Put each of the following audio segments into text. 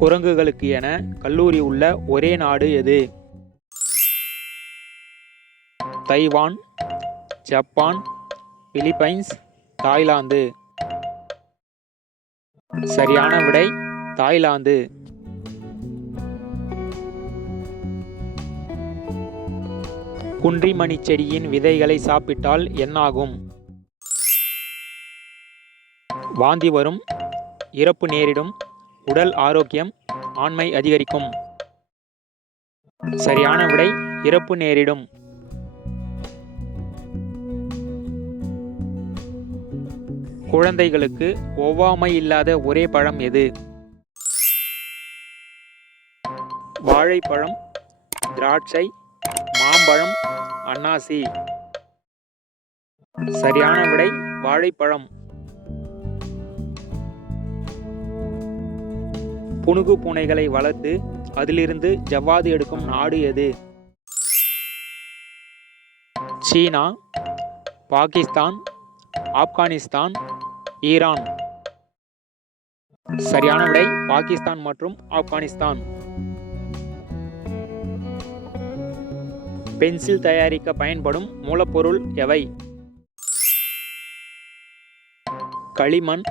குரங்குகளுக்கு என கல்லூரி உள்ள ஒரே நாடு எது? Taiwan, Japan, Philippines, Thailand. சரியான விடை தாய்லாந்து. குன்றிமணி செடியின் விதைகளை சாப்பிட்டால் என்னாகும்? வாந்தி வரும், இறப்பு நேரிடும், உடல் ஆரோக்கியம், ஆண்மை அதிகரிக்கும். சரியான விடை இறப்பு நேரிடும். குழந்தைகளுக்கு ஒவ்வாமை இல்லாத ஒரே பழம் எது? வாழைப்பழம், திராட்சை, மாம்பழம், அன்னாசி. சரியான விடை வாழைப்பழம். புனுகு பூனைகளை வளர்த்து அதிலிருந்து ஜவ்வாது எடுக்கும் நாடு எது? சீனா, பாகிஸ்தான், ஆப்கானிஸ்தான், ஈரான். சரியான விடை பாகிஸ்தான் மற்றும் ஆப்கானிஸ்தான். பென்சில் தயாரிக்க பயன்படும் மூலப்பொருள் எவை? களிமண்,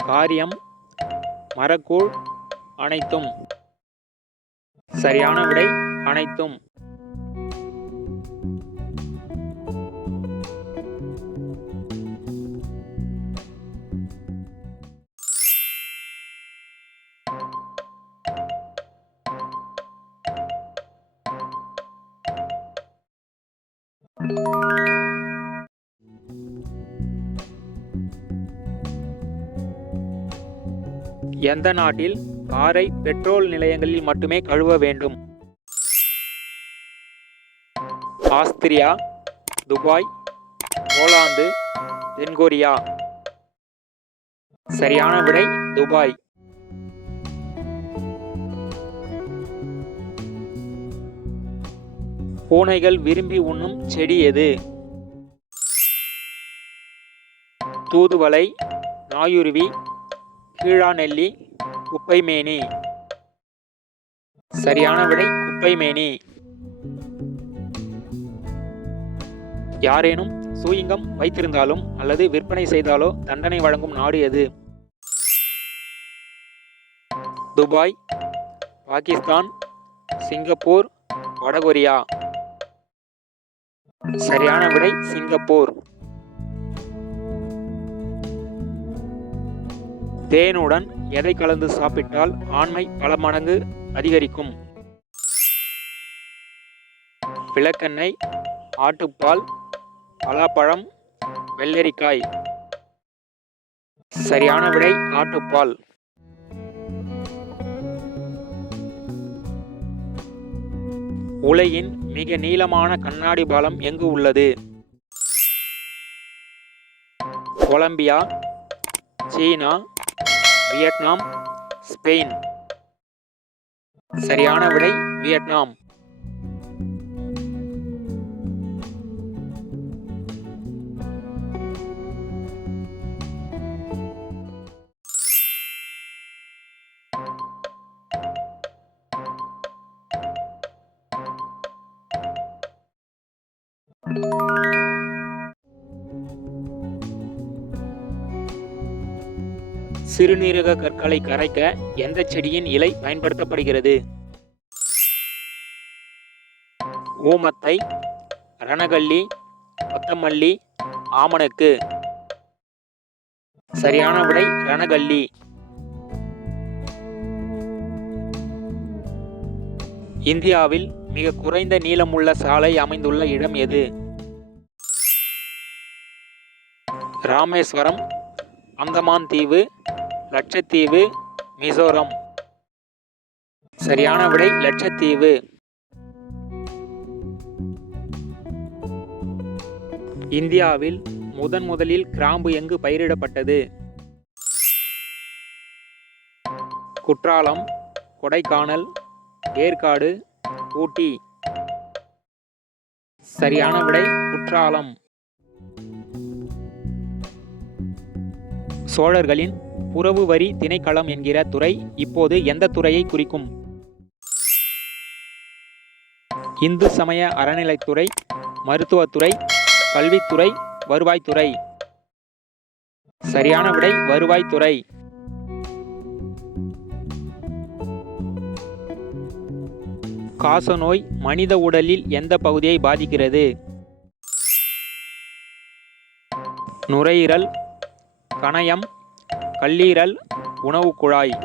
காரியம், மரக்கூழ், அனைத்தும். சரியான விடை அனைத்தும். எந்த நாட்டில் காரை பெட்ரோல் நிலையங்களில் மட்டுமே கழுவ வேண்டும்? ஆஸ்திரியா, துபாய், போலாந்து, தென்கொரியா. சரியான விடை துபாய். பூனைகள் விரும்பி உண்ணும் செடி எது? தூதுவளை, நாயுருவி, கீழாநெல்லி, குப்பைமேனி. சரியான விடை குப்பைமேனி. யாரேனும் சூயிங்கம் வைத்திருந்தாலும் அல்லது விற்பனை செய்தாலோ தண்டனை வழங்கும் நாடு எது? துபாய், பாகிஸ்தான், சிங்கப்பூர், வடகொரியா. சரியான விடை சிங்கப்பூர். தேனுடன் எதை கலந்து சாப்பிட்டால் ஆண்மை பல மடங்கு அதிகரிக்கும்? விளக்கெண்ணெய், ஆட்டுப்பால், பலாப்பழம், வெள்ளரிக்காய். சரியான விடை ஆட்டுப்பால். உலகின் மிக நீளமான கண்ணாடி பாலம் எங்கு உள்ளது? கொலம்பியா, சீனா, வியட்நாம், ஸ்பெயின். சரியான விடை வியட்நாம். சிறுநீரக கற்களை கரைக்க எந்த செடியின் இலை பயன்படுத்தப்படுகிறது? ஊமத்தை, ரணகல்லி, கொத்தமல்லி, ஆமணக்கு. சரியான விடை ரணகல்லி. இந்தியாவில் மிக குறைந்த நீளமுள்ள சாலை அமைந்துள்ள இடம் எது? ராமேஸ்வரம், அந்தமான் தீவு, லட்சத்தீவு, மிசோரம். சரியான விடை லட்சத்தீவு. இந்தியாவில் முதலில் கிராம்பு எங்கு பயிரிடப்பட்டது? குற்றாலம், கொடைக்கானல், ஏற்காடு, ஊட்டி. சரியான விடை குற்றாலம். சோழர்களின் புறவு வரி திணைக்களம் என்கிற துறை இப்போது எந்த துறையை குறிக்கும்? இந்து சமய அறநிலைத்துறை, மருத்துவத்துறை, கல்வித்துறை, வருவாய்த்துறை. சரியான விடை வருவாய்த்துறை. காசநோய் மனித உடலில் எந்த பகுதியை பாதிக்கிறது? நுரையீரல், கணையம், கல்லீரல், உணவு குழாய்.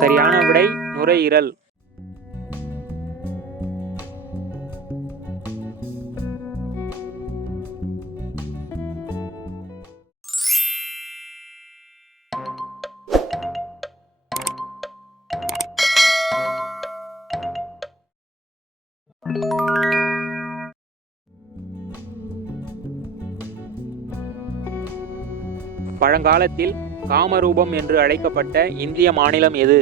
சரியான விடை நுரையீரல். பழங்காலத்தில் காமரூபம் என்று அழைக்கப்பட்ட இந்திய மாநிலம் எது?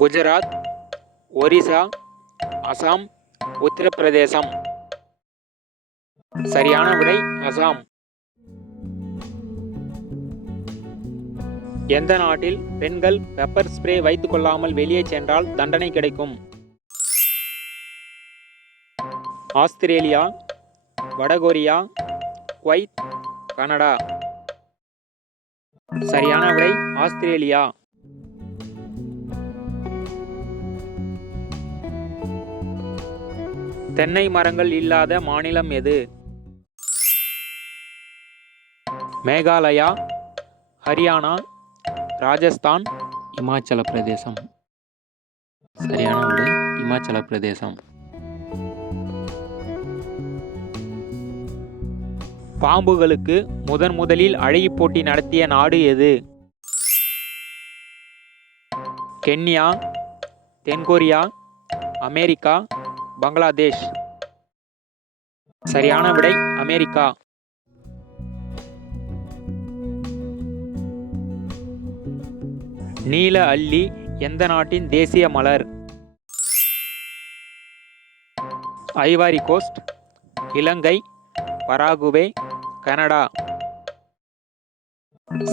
குஜராத், ஒரிசா, அசாம், உத்தரப்பிரதேசம். சரியான விடை அசாம். எந்த நாட்டில் பெண்கள் பெப்பர் ஸ்ப்ரே வைத்துக் கொள்ளாமல் வெளியே சென்றால் தண்டனை கிடைக்கும்? ஆஸ்திரேலியா, வடகொரியா, குவைத், கனடா. சரியான விடை ஆஸ்திரேலியா. தென்னை மரங்கள் இல்லாத மாநிலம் எது? மேகாலயா, ஹரியானா, ராஜஸ்தான், இமாச்சல பிரதேசம். சரியான விடை இமாச்சல பிரதேசம். பாம்புகளுக்கு முதலில் அழகி போட்டி நடத்திய நாடு எது? கென்யா, தென்கொரியா, அமெரிக்கா, பங்களாதேஷ். சரியான விடை அமெரிக்கா. நீல அல்லி எந்த நாட்டின் தேசிய மலர்? ஐவாரி கோஸ்ட், இலங்கை, பராகுவே, கனடா.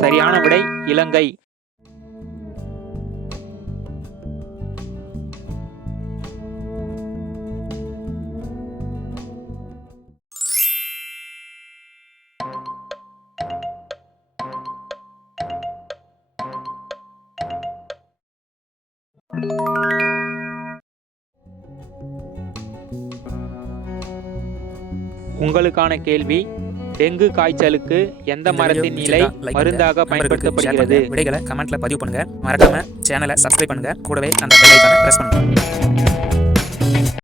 சரியான விடை இலங்கை. உங்களுக்கான கேள்வி, டெங்கு காய்ச்சலுக்கு எந்த மரத்தின் இலை மருந்தாக பயன்படுத்தப்படுகிறது? விடைகளை கமெண்ட்ல பதிவு பண்ணுங்க. மறக்காம சேனலை சப்ஸ்கிரைப் பண்ணுங்க. கூடவே அந்த பெல் ஐகானை பிரஸ் பண்ணுங்க.